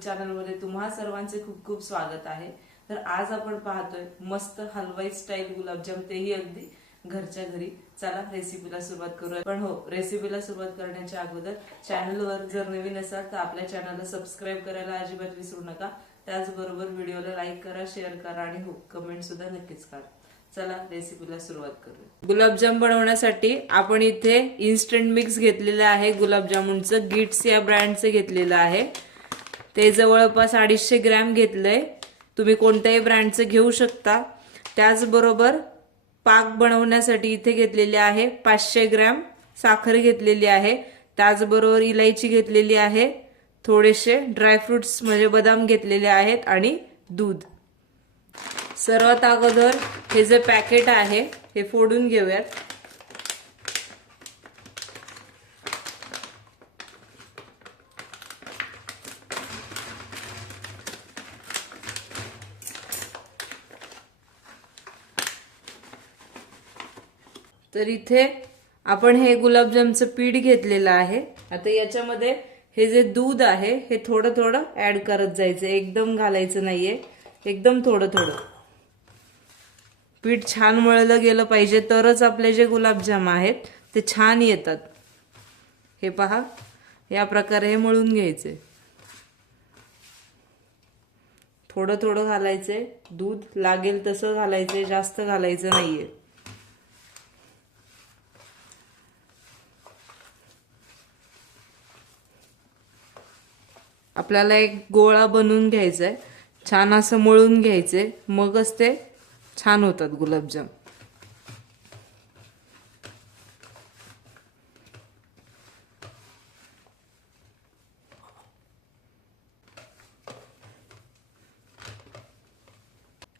YouTube चॅनलमध्ये तुम्हा सर्वांचे खूप खूप स्वागत आहे. तर आज आपण पाहतोय मस्त हलवाई स्टाईल गुलाबजाम तेही अगदी घरच्या घरी. चला रेसिपीला सुरुवात करूया. पण हो रेसिपीला सुरुवात करण्याच्या अगोदर चॅनलवर जर नवीन असाल तर आपल्या चॅनलला सबस्क्राईब करायला अजिबात विसरू नका. त्याचबरोबर व्हिडिओला लाईक करा शेअर करा आणि हो कमेंट सुद्धा नक्कीच करा. चला रेसिपीला सुरुवात करूया. गुलाबजाम बनवण्यासाठी आपण इथे इन्स्टंट मिक्स घेतलेलं आहे. गुलाबजामुनचं गिट्स या ब्रँडचं घेतलेलं आहे. ते जवळपास अडीचशे ग्रॅम घेतलंय. तुम्ही कोणत्याही ब्रँडचं घेऊ शकता. त्याचबरोबर पाक बनवण्यासाठी इथे घेतलेले आहे पाचशे ग्रॅम साखर घेतलेली आहे. त्याचबरोबर इलायची घेतलेली आहे. थोडेसे ड्रायफ्रुट्स म्हणजे बदाम घेतलेले आहेत आणि दूध. सर्वात अगोदर हे जे पॅकेट आहे हे फोडून घेऊयात. तर इथे आपण हे गुलाबजामचं पीठ घेतलेलं आहे. आता याच्यामध्ये हे जे दूध आहे हे थोडं थोडं ऍड करत जायचं. एकदम घालायचं नाहीये. एकदम थोडं थोडं. पीठ छान मळलं गेलं पाहिजे तरच आपले जे गुलाबजाम आहेत ते छान येतात. हे पहा या प्रकारे हे मळून घ्यायचे. थोडं थोडं घालायचे दूध लागेल तसं घालायचे जास्त घालायचं नाहीये. आपल्याला एक गोळा बनवून घ्यायचा आहे छान असं मळून घ्यायचे मगच ते छान होतात गुलाबजाम.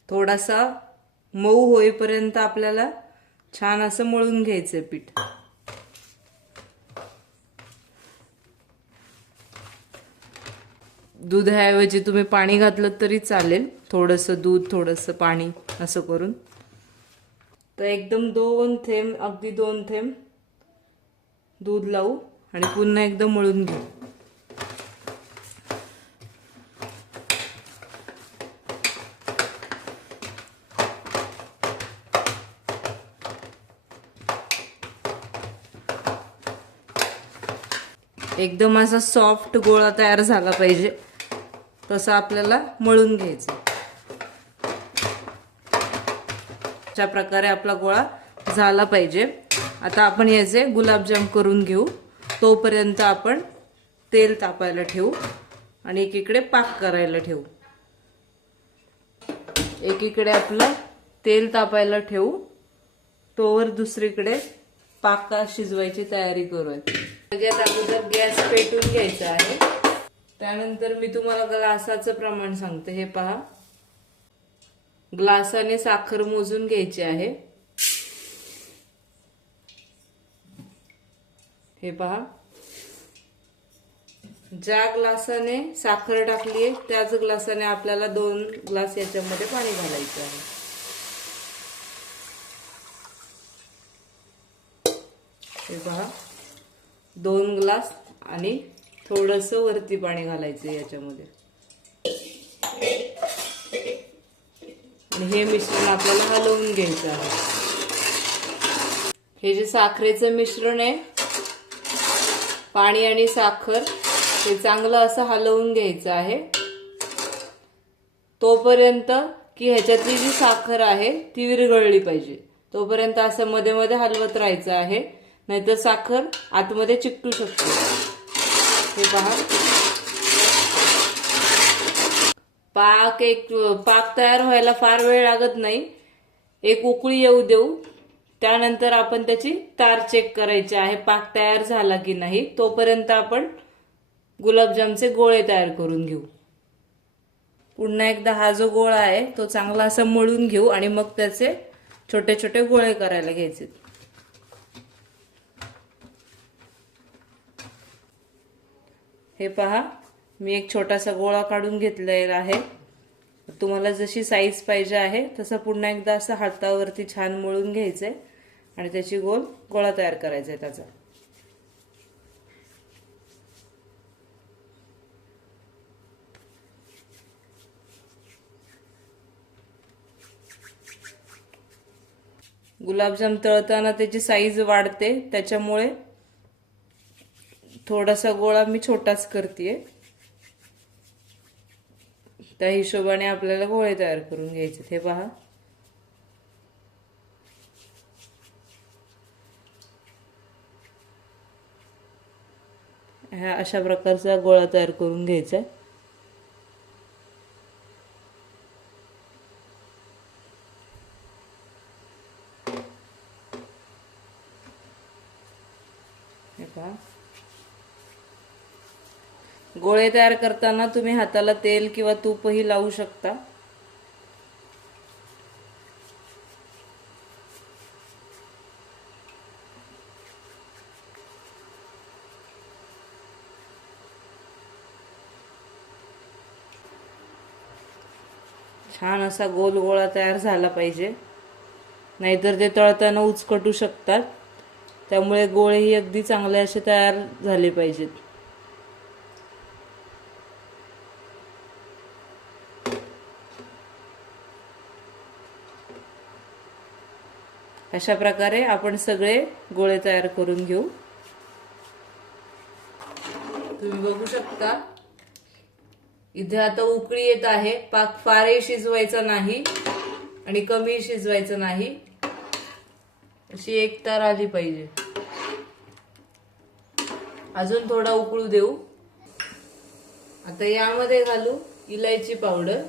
थोडासा मऊ होईपर्यंत आपल्याला छान असं मळून घ्यायचं पीठ. दुधाऐवजी तुम्ही पाणी घातलं तरी चालेल. थोडंसं दूध थोडंसं पाणी असं करून. तर एकदम दोन थेंब अगदी दोन थेंब दूध लावू आणि पुन्हा एकदम मळून घेऊ. एकदम असा सॉफ्ट गोळा तयार झाला पाहिजे. तसं आपल्याला मळून घ्यायचं. अशा प्रकारे आपला गोळा झाला पाहिजे. आता आपण याचे गुलाबजाम करून घेऊ. तोपर्यंत आपण तेल तापायला ठेवू आणि एकीकडे पाक करायला ठेवू. एकीकडे आपलं तेल तापायला ठेवू. तोवर दुसरीकडे पाका शिजवायची तयारी करूया. सगळ्यात अगोदर गॅस पेटून घ्यायचा आहे. त्यानंतर मी तुम्हाला ग्लासाचं प्रमाण सांगते. हे पहा. ग्लासाने साखर मोजून घ्यायची आहे. हे पहा. ज्या ग्लासाने साखर टाकली आहे त्याच ग्लासाने आपल्याला दोन ग्लास याच्यामध्ये पाणी घालायचं आहे. हे पहा. दोन ग्लास आणि थोडस वरती पाणी घालायचं याच्यामध्ये. आणि हे मिश्रण आपल्याला हलवून घ्यायचं आहे. हे जे साखरेचं मिश्रण आहे पाणी आणि साखर हे चांगलं असं हलवून घ्यायचं आहे. तोपर्यंत की ह्याच्यातली जी साखर आहे ती विरघळली पाहिजे. तोपर्यंत असं मध्ये मध्ये हलवत राहायचं आहे. नाहीतर साखर आतमध्ये चिकटू शकते. हे पहा. पाक एक पाक तयार व्हायला फार वेळ लागत नाही. एक उकळी येऊ देऊ. त्यानंतर आपण त्याची तार चेक करायची आहे पाक तयार झाला की नाही. तोपर्यंत आपण गुलाबजामचे गोळे तयार करून घेऊ. पुन्हा एकदा हा जो गोळा आहे तो चांगला असा मळून घेऊ आणि मग त्याचे छोटे छोटे गोळे करायला घ्यायचे. हे पहा मी एक छोटासा गोळा काढून घेतलेला आहे. तुम्हाला जशी साईज पाहिजे आहे तसं पुन्हा एकदा असं हातावरती छान मळून घ्यायचं आहे आणि त्याची गोल गोळा तयार करायचा आहे त्याचा. गुलाबजाम तळताना त्याची साईज वाढते त्याच्यामुळे थोडासा गोळा मी छोटाच करते त्या हिशोबाने आपल्याला गोळे तयार करून घ्यायचे हे पहा. ह्या अशा प्रकारचा गोळा तयार करून घ्यायचा आहे. हे पहा. गोळे तयार करताना तुम्ही हाताला तेल किंवा तूपही लावू शकता. छान असा गोल गोळा तयार झाला पाहिजे. नाहीतर ते तळताना उचकटू शकतात. त्यामुळे गोळेही अगदी चांगले असे तयार झाले पाहिजेत. अशा प्रकारे आपण सगळे गोळे तयार करून घेऊ. तुम्ही बघू शकता इथे आता उकळी येत आहे. पाक फारही शिजवायचा नाही आणि कमी शिजवायचा नाही. अशी एक तार आली पाहिजे. अजून थोडा उकळू देऊ. आता यामध्ये घालू इलायची पावडर.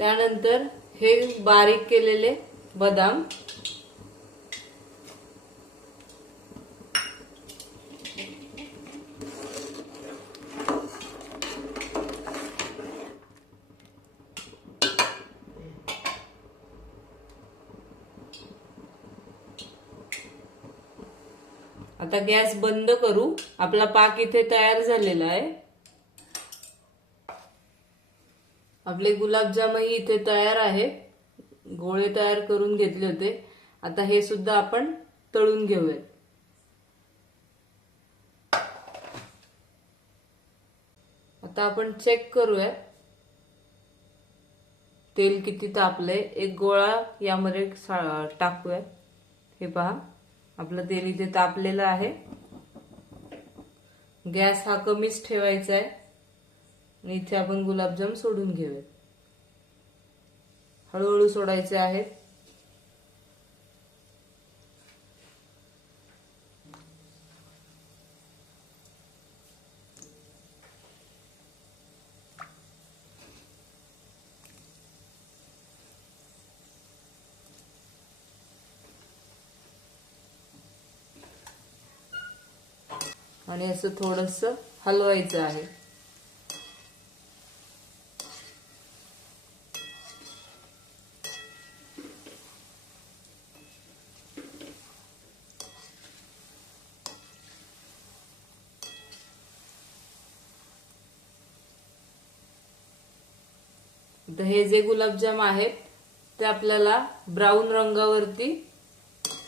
त्यानंतर हे बारीक केलेले बदाम. आता गॅस बंद करू. आपला पाक इथे तयार झालेला आहे. आपले गुलाबजामही इथे तयार आहे. गोळे तयार करून घेतले होते. आता हे सुद्धा आपण तळून घेऊयात. आता आपण चेक करूया तेल किती तापलंय? एक गोळा यामध्ये टाकूया हे पहा. आपलं तेल इथे तापलेलं आहे. गॅस हा कमीच ठेवायचा आहे आणि इथे आपण गुलाबजाम सोडून घेऊयात. हळूहळू सोडायचे आहेत. आणि असं थोडंसं हलवायचं आहे. तर हे जे गुलाबजाम आहेत ते आपल्याला ब्राऊन रंगावरती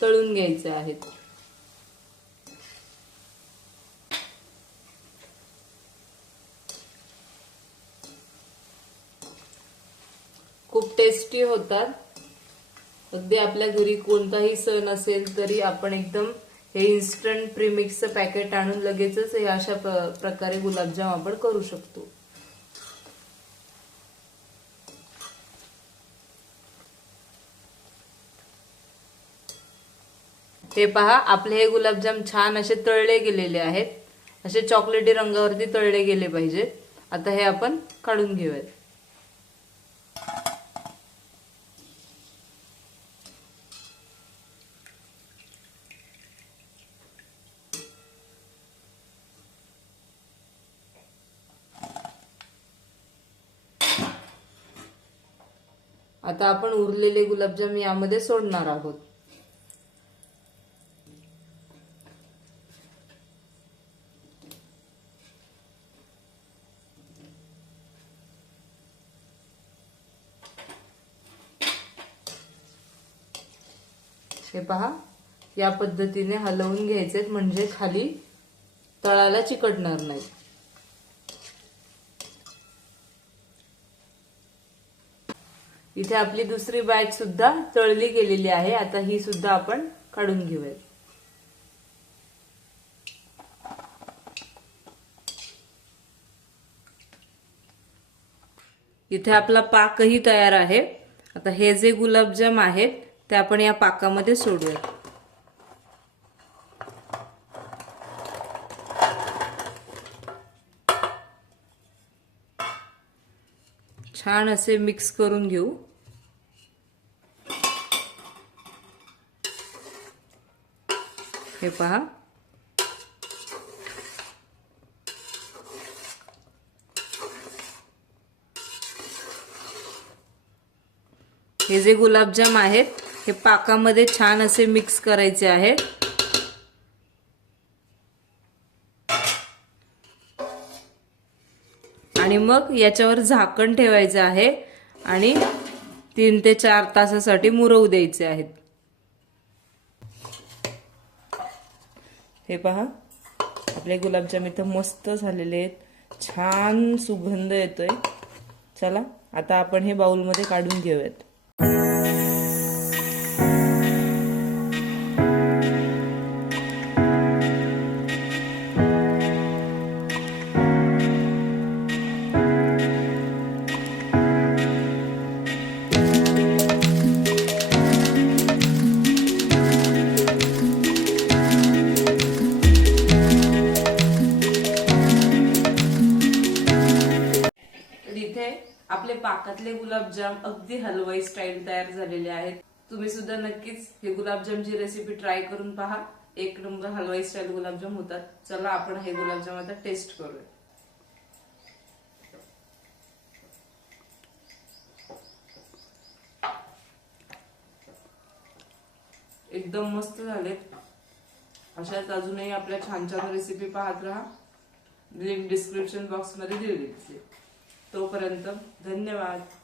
तळून घ्यायचे आहेत. खूप टेस्टी होतात. अगदी आपल्या घरी कोणताही सण असेल तरी आपण एकदम हे इन्स्टंट प्रीमिक्सचं पॅकेट आणून लगेचच हे अशा प्रकारे गुलाबजाम आपण करू शकतो. हे पहा आपले हे गुलाबजाम छान असे तळले गेलेले आहेत. असे चॉकलेटी रंगावरती तळले गेले पाहिजेत आता हे आपण काढून घेऊयात. आता आपण उरलेले गुलाबजाम यामध्ये सोडणार आहोत. पहा. या पद्धतीने हलवून घ्यायचे म्हणजे खाली तळाला चिकटणार नाही इथे आपली दुसरी बॅच सुद्धा तळली गेलेली आहे. आता ही सुद्धा आपण काढून घेऊयात. इथे आपला पाकही तयार आहे. आता हे जे गुलाबजाम आहेत ते आपण या पाकामध्ये सोडूयात छान असे मिक्स करून घेऊ. हे पहा. हे जे गुलाबजाम आहेत हे पाकामध्ये छान असे मिक्स करायचे आहेत. आणि मग याच्यावर झाकण ठेवायचं आहे आणि तीन ते चार तासासाठी मुरवू द्यायचे आहेत. हे पहा आपले गुलाबजाम इथं मस्त झालेले आहेत. छान सुगंध येतोय. चला आता आपण हे बाउलमध्ये काढून घेऊयात. आपले गुलाबजाम अगदी हलवाई स्टाईल तयार झालेले आहेत. तुम्ही सुद्धा नक्कीच हे गुलाबजामची रेसिपी ट्राय करून पहा. एक नंबर हलवाई स्टाईल गुलाबजाम होतात. चला आपण हे गुलाबजाम आता टेस्ट करूया. एकदम मस्त झालेत. अशाच अजूनही आपल्या छान छान रेसिपी पाहत राहा. लिंक डिस्क्रिप्शन बॉक्समध्ये दिलेली आहे. तोपर्यंत धन्यवाद.